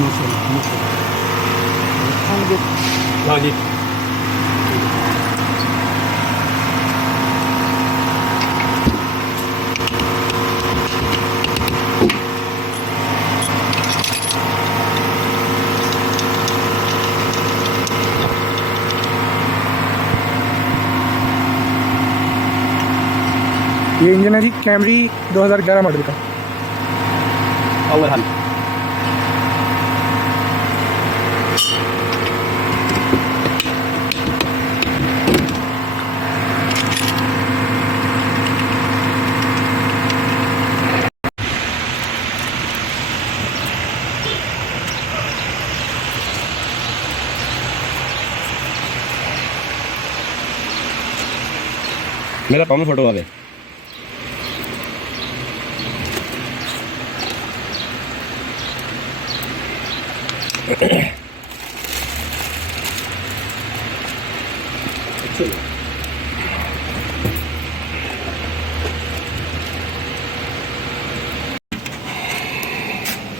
माशाल्लाह माशाल्लाह। हाँ जी। ये इंजन है जी कैमरी 2011 मॉडल का। अव्वल हाल। मेरा कम फोटो आवे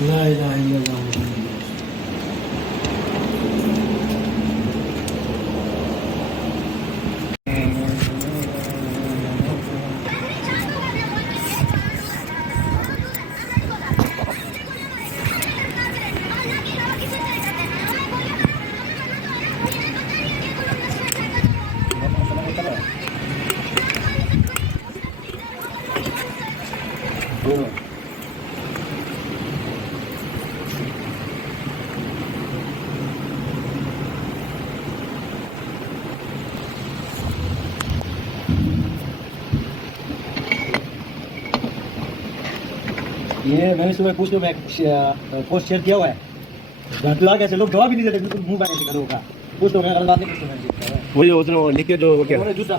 ला इलाहा इल्लल्लाह। ये मैंने सुबह पूछ लो, मैं पोस्ट शेयर किया हुआ है। ब्लॉग ऐसे लोग जवाब ही नहीं देते, बिल्कुल मुंह बैठे से करो का पूछ लो, मैं गलत बात नहीं करता। वही उसने लिख के जो क्या जूता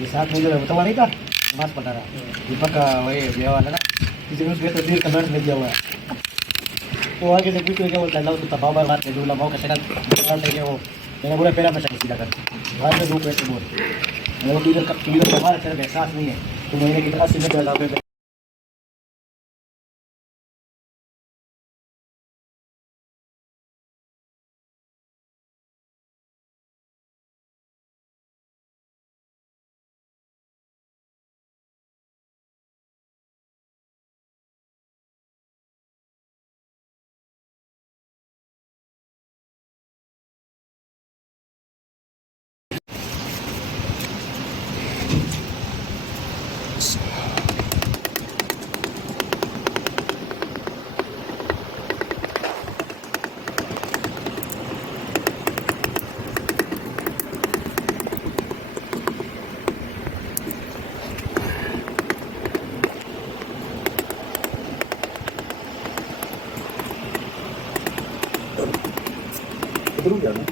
ये साथ में जो बतावा नहीं था मास्क पटा रहा दीपक का वही ये वाला ना, किसी ने तो दिल कमेंट में दिया हुआ है। तो आगे से पूछ क्या बोलता है, लो तो तबाव बात है दूल्हा भाव का शक्ल है वो, मैंने पूरा पैरा मचा सीधा कर बाद में 2 पैसे बोल वो डीलर का हमारा तेरा एहसास नहीं है। तो महीने की 80-90 हज़ार रुक जाना।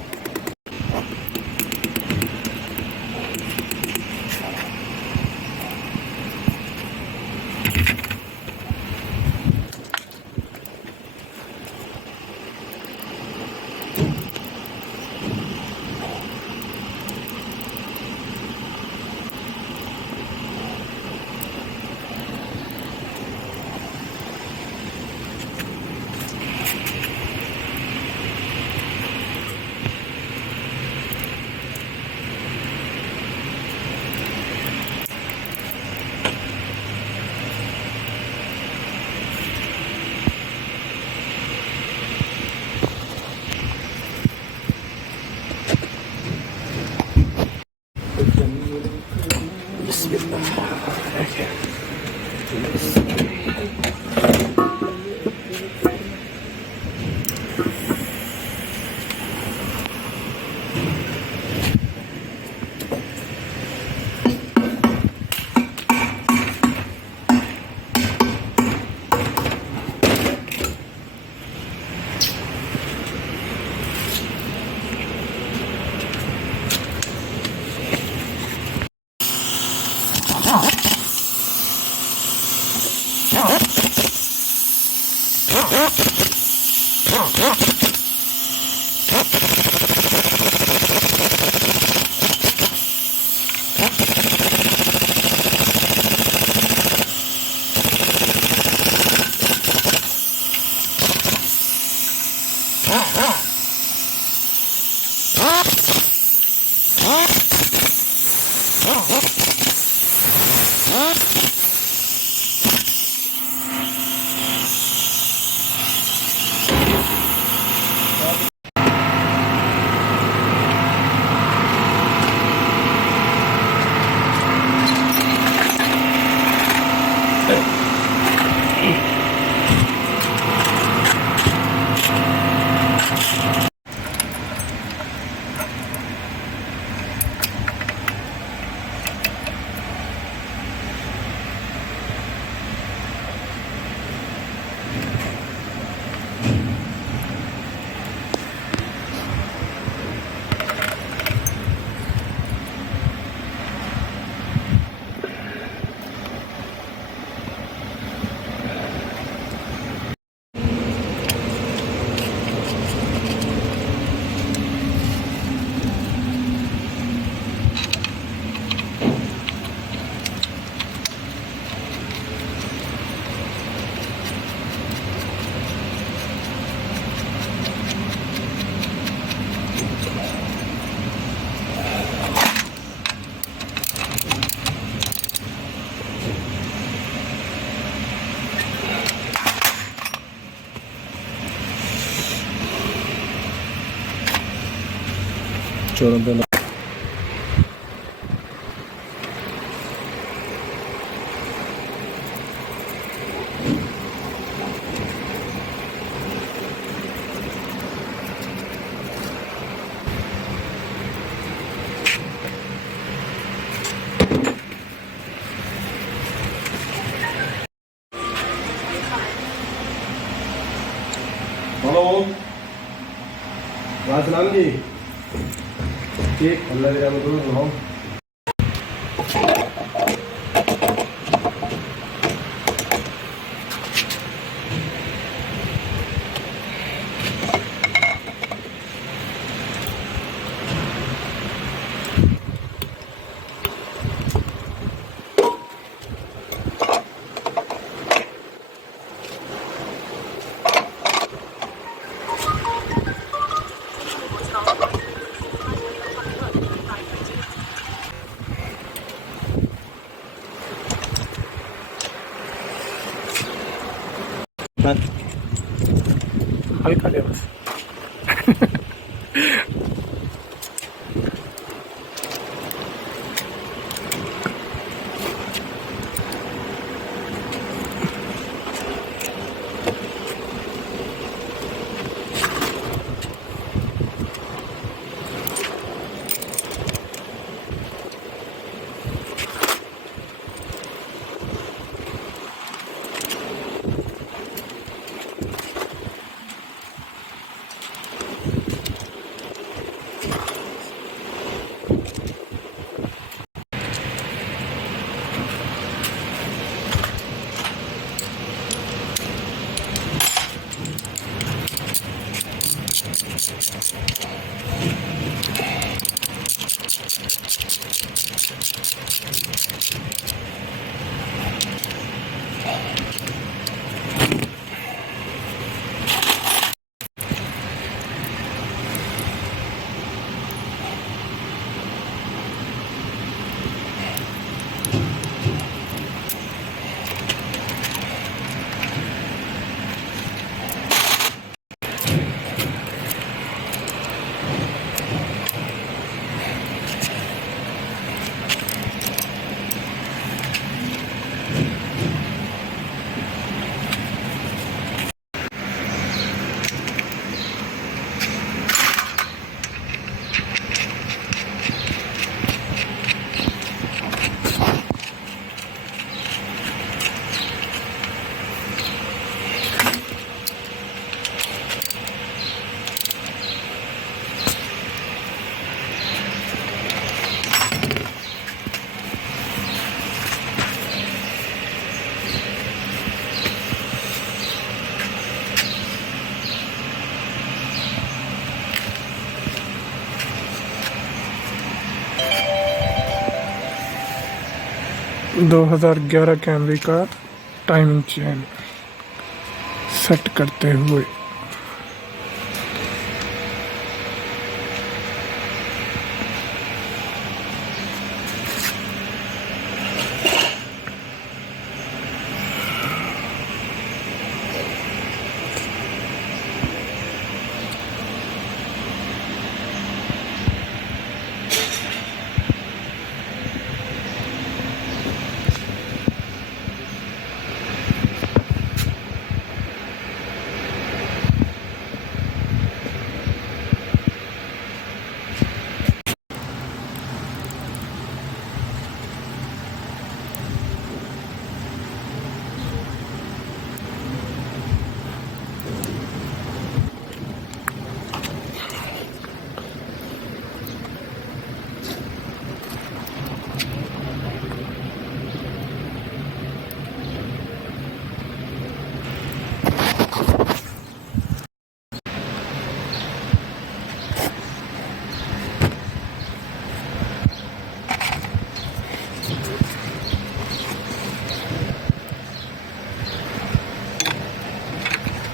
14 हेलो वासलाम जी ठीक अल्लाह के नाम से सुनाओ हल्का ले बस (2011) कैमरी का टाइमिंग चेन सेट करते हुए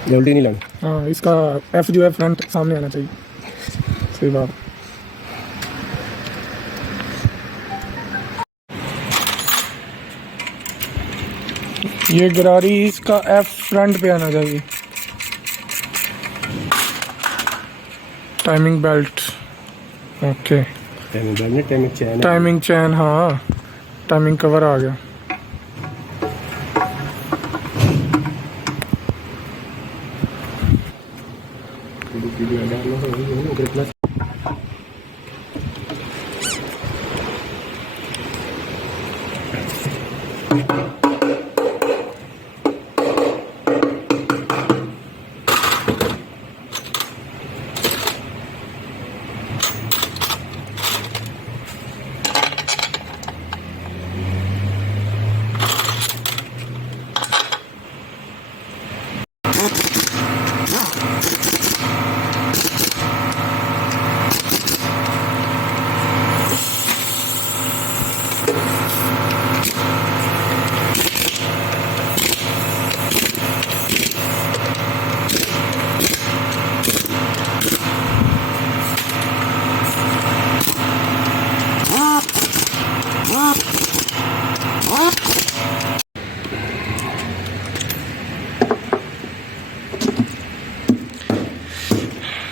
जल्दी नहीं लगा। हाँ, इसका एफ जो है फ्रंट सामने आना चाहिए। सही बात। ये गरारी इसका एफ फ्रंट पे आना चाहिए। Timing belt okay. टाइमिंग चैन, हाँ टाइमिंग कवर आ गया।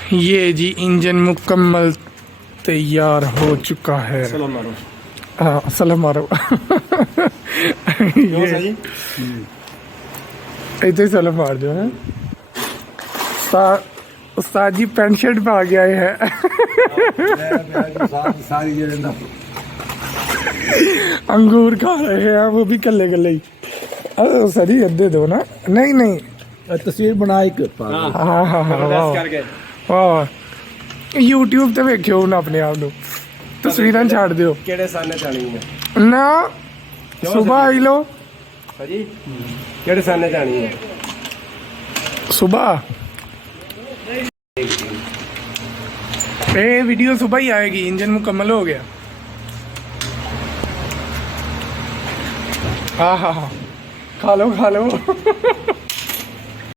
ये जी इंजन मुकम्मल तैयार हो चुका है। सलाम मारो। हाँ सलाम मारो। इतने सलाम मार दो है। उस्ताद जी पैंट शर्ट पा के आए हैं। अंगूर खा रहे हैं वो भी कल्ले कल्ले ही। सरी अद्धे दो ना। नहीं नहीं तस्वीर बना एक। हाँ हाँ हाँ वाह यूट्यूब ਤੇ ਵੇਖਿਓ ਹੁਣ ਆਪਣੇ ਆਪ ਨੂੰ ਤਸਵੀਰਾਂ ਛੱਡ ਦਿਓ। ਕਿਹੜੇ ਸਾਨੇ ਜਾਣੀ ਹੈ ਨਾ ਸੁਬਹ ਆਈ ਲੋ ਭਾਜੀ ਕਿਹੜੇ ਸਾਨੇ ਜਾਣੀ ਹੈ ਸੁਬਹ। ਇਹ ਵੀਡੀਓ ਸੁਬह ही आएगी। इंजन मुकम्मल हो गया। हाँ हाँ हाँ खा लो